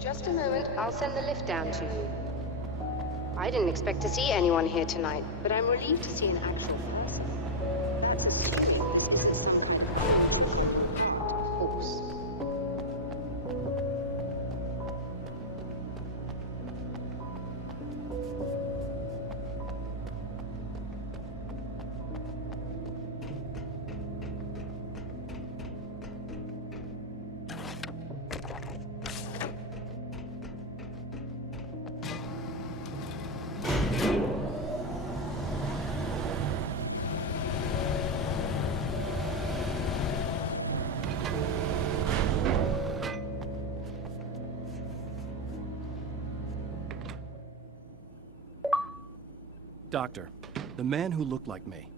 Just a moment, I'll send the lift down to you. I didn't expect to see anyone here tonight, but I'm relieved to see an actual person. That's a serious this is some kind of conversation, of course. Doctor, the man who looked like me,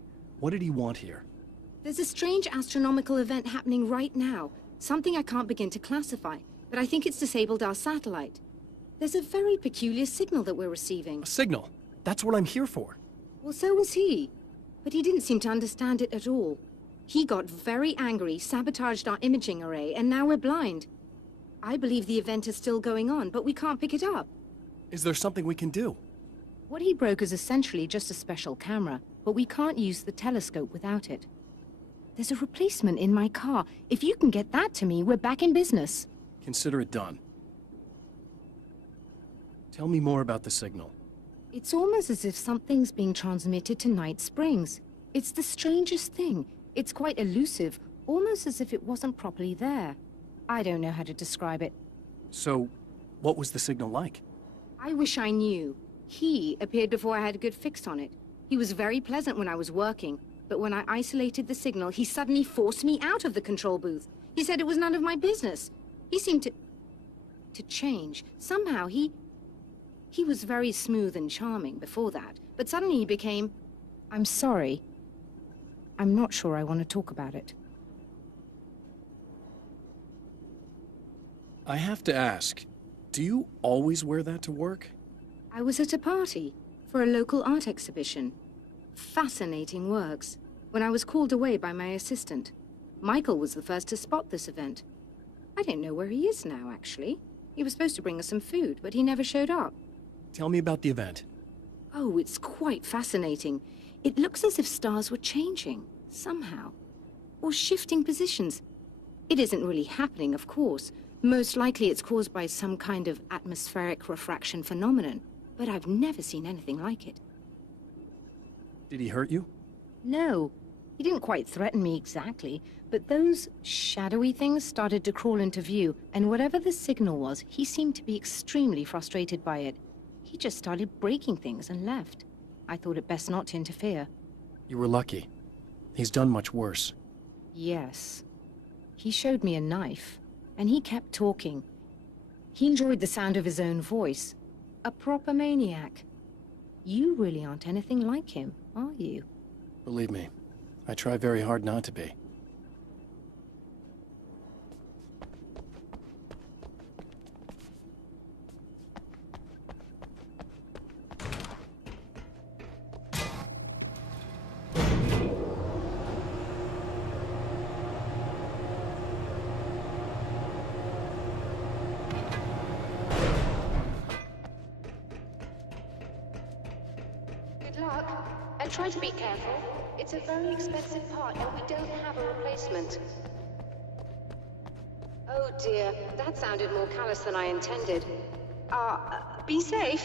what did he want here? There's a strange astronomical event happening right now. Something I can't begin to classify, but I think it's disabled our satellite. There's a very peculiar signal that we're receiving. A signal? That's what I'm here for. Well, so was he. But he didn't seem to understand it at all. He got very angry, sabotaged our imaging array, and now we're blind. I believe the event is still going on, but we can't pick it up. Is there something we can do? What he broke is essentially just a special camera, but we can't use the telescope without it. There's a replacement in my car. If you can get that to me, we're back in business. Consider it done. Tell me more about the signal. It's almost as if something's being transmitted to Night Springs. It's the strangest thing. It's quite elusive, almost as if it wasn't properly there. I don't know how to describe it. So, what was the signal like? I wish I knew. He appeared before I had a good fix on it. He was very pleasant when I was working, but when I isolated the signal, he suddenly forced me out of the control booth. He said it was none of my business. He seemed to change. Somehow he was very smooth and charming before that, but suddenly he became... I'm sorry. I'm not sure I want to talk about it. I have to ask, do you always wear that to work? I was at a party for a local art exhibition. Fascinating works. When I was called away by my assistant. Michael was the first to spot this event. I don't know where he is now, actually. He was supposed to bring us some food, but he never showed up. Tell me about the event. Oh, it's quite fascinating. It looks as if stars were changing, somehow. Or shifting positions. It isn't really happening, of course. Most likely it's caused by some kind of atmospheric refraction phenomenon. But I've never seen anything like it. Did he hurt you? No. He didn't quite threaten me exactly, but those shadowy things started to crawl into view, and whatever the signal was, he seemed to be extremely frustrated by it. He just started breaking things and left. I thought it best not to interfere. You were lucky. He's done much worse. Yes. He showed me a knife, and he kept talking. He enjoyed the sound of his own voice. A proper maniac. You really aren't anything like him, are you? Believe me, I try very hard not to be. And try to be careful. It's a very expensive part, and we don't have a replacement. Oh dear, that sounded more callous than I intended. Be safe.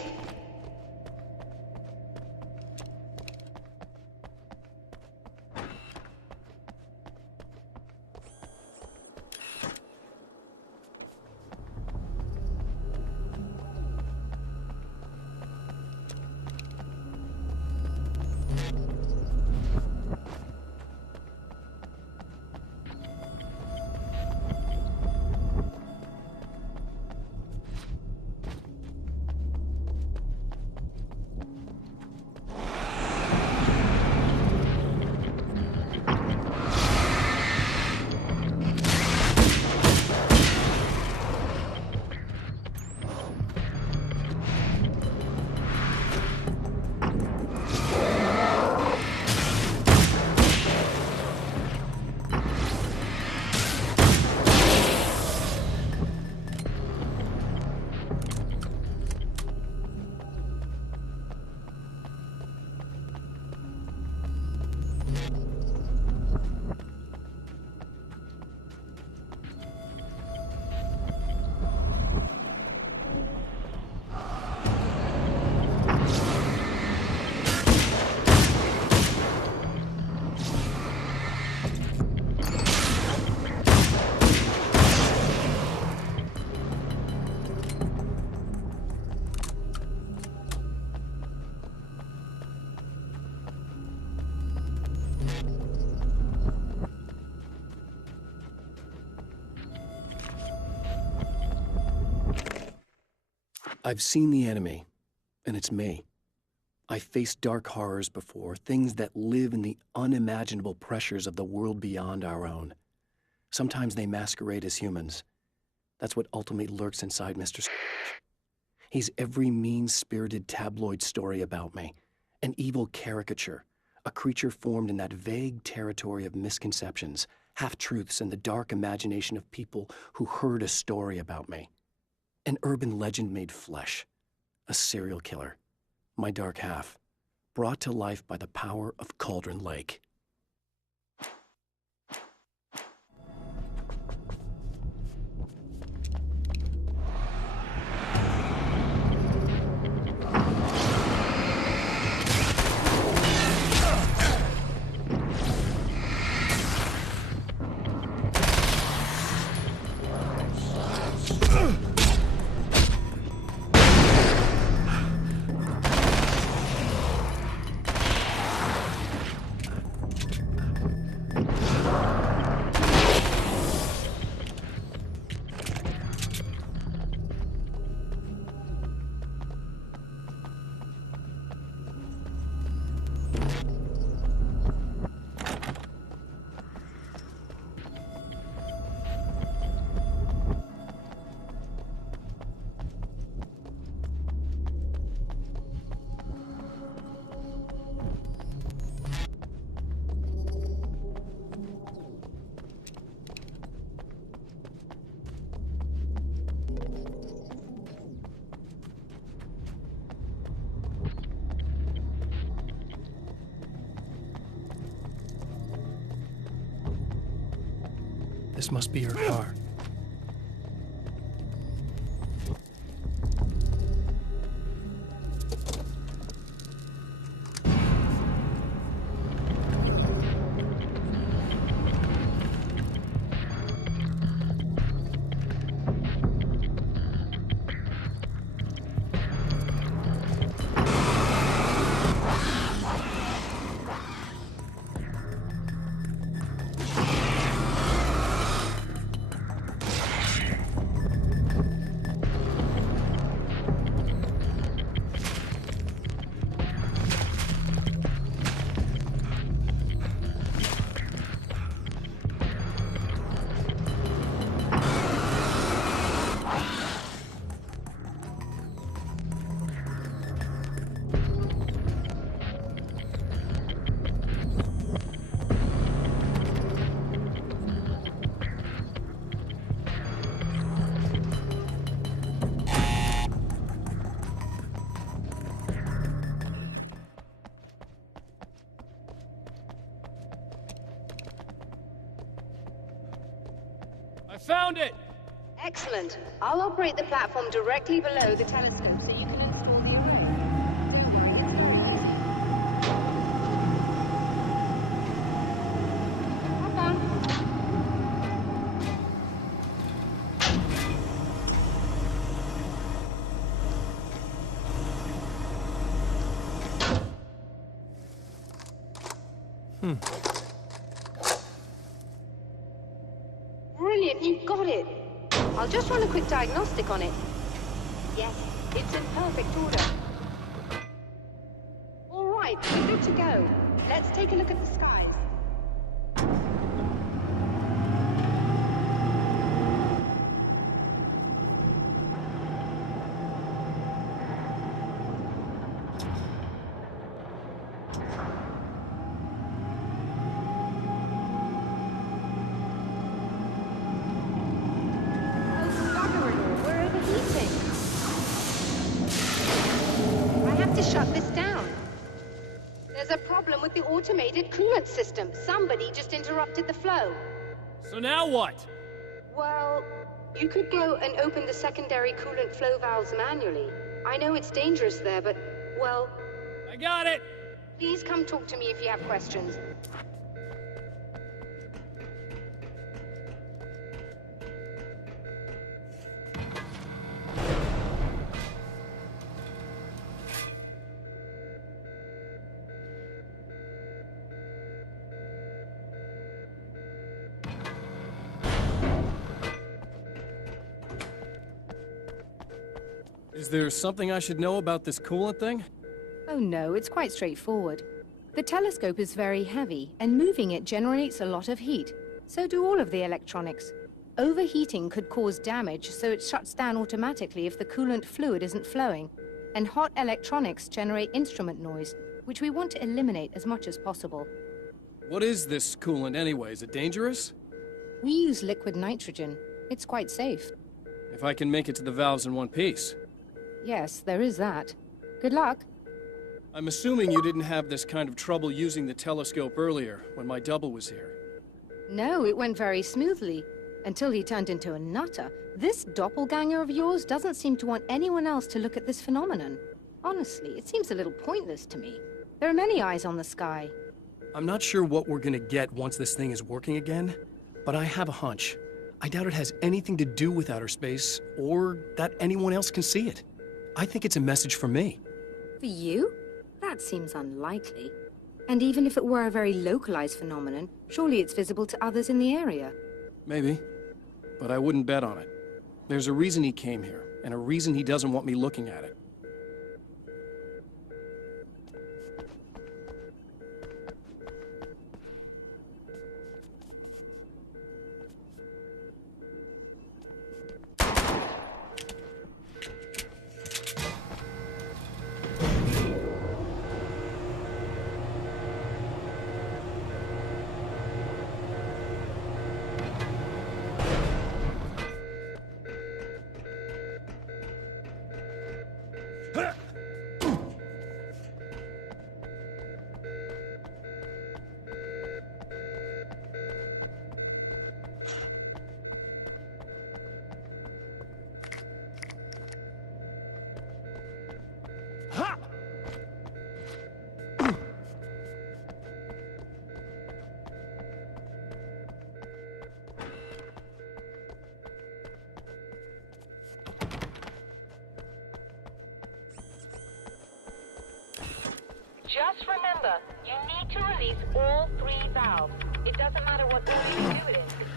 I've seen the enemy, and it's me. I've faced dark horrors before, things that live in the unimaginable pressures of the world beyond our own. Sometimes they masquerade as humans. That's what ultimately lurks inside Mr. Scrooge. He's every mean-spirited tabloid story about me, an evil caricature, a creature formed in that vague territory of misconceptions, half-truths, and the dark imagination of people who heard a story about me. An urban legend made flesh, a serial killer, my dark half, brought to life by the power of Cauldron Lake. This must be her car. I found it! Excellent. I'll operate the platform directly below the telescope so you can install the array. Have fun. Brilliant, you got it. I'll just run a quick diagnostic on it. Yes, it's in perfect order. All right, we're good to go. Let's take a look at the skies. Shut this down. There's a problem with the automated coolant system. Somebody just interrupted the flow. So now what? Well, you could go and open the secondary coolant flow valves manually. I know it's dangerous there, but, well... I got it! Please come talk to me if you have questions. Is there something I should know about this coolant thing? Oh no, it's quite straightforward. The telescope is very heavy, and moving it generates a lot of heat. So do all of the electronics. Overheating could cause damage, so it shuts down automatically if the coolant fluid isn't flowing. And hot electronics generate instrument noise, which we want to eliminate as much as possible. What is this coolant anyway? Is it dangerous? We use liquid nitrogen. It's quite safe. If I can make it to the valves in one piece. Yes, there is that. Good luck. I'm assuming you didn't have this kind of trouble using the telescope earlier, when my double was here. No, it went very smoothly. Until he turned into a nutter. This doppelganger of yours doesn't seem to want anyone else to look at this phenomenon. Honestly, it seems a little pointless to me. There are many eyes on the sky. I'm not sure what we're gonna get once this thing is working again, but I have a hunch. I doubt it has anything to do with outer space, or that anyone else can see it. I think it's a message from me. For you? That seems unlikely. And even if it were a very localized phenomenon, surely it's visible to others in the area. Maybe, but I wouldn't bet on it. There's a reason he came here, and a reason he doesn't want me looking at it. Just remember, you need to release all 3 valves. It doesn't matter what order you do it in.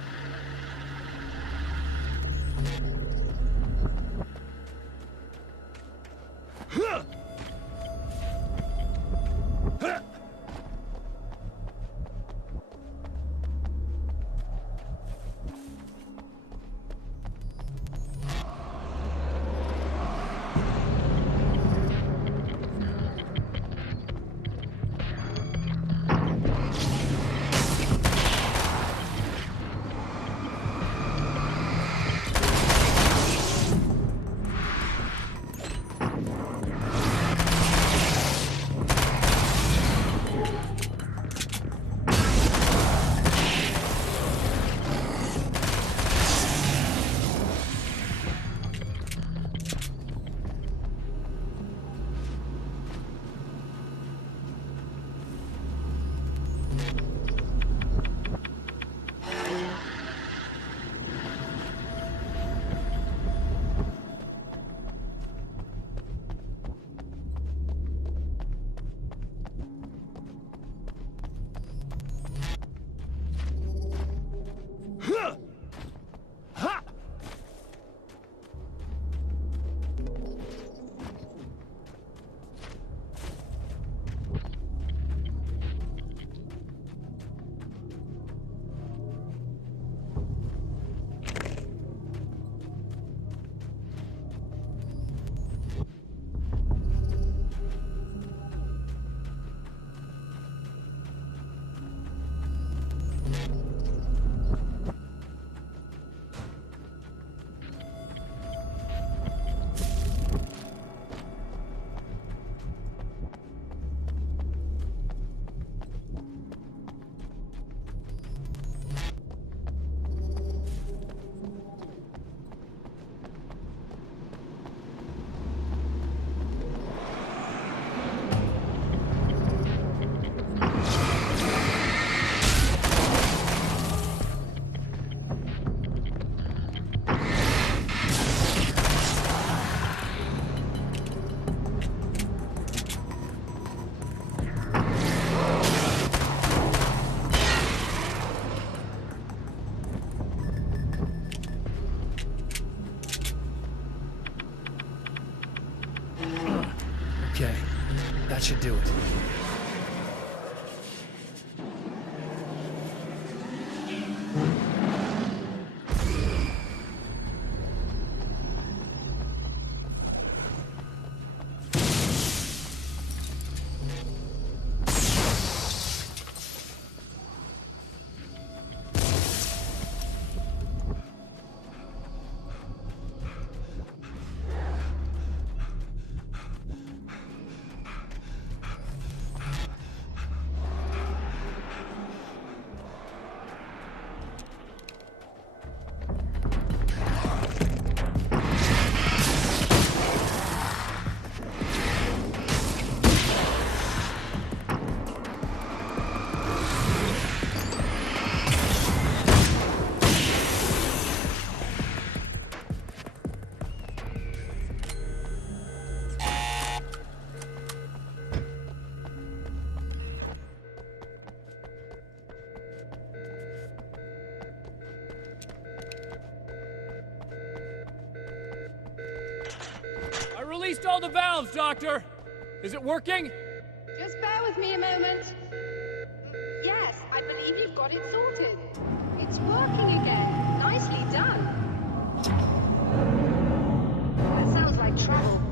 should do it. I released all the valves, Doctor! Is it working? Just bear with me a moment. Yes, I believe you've got it sorted. It's working again. Nicely done. That sounds like trouble.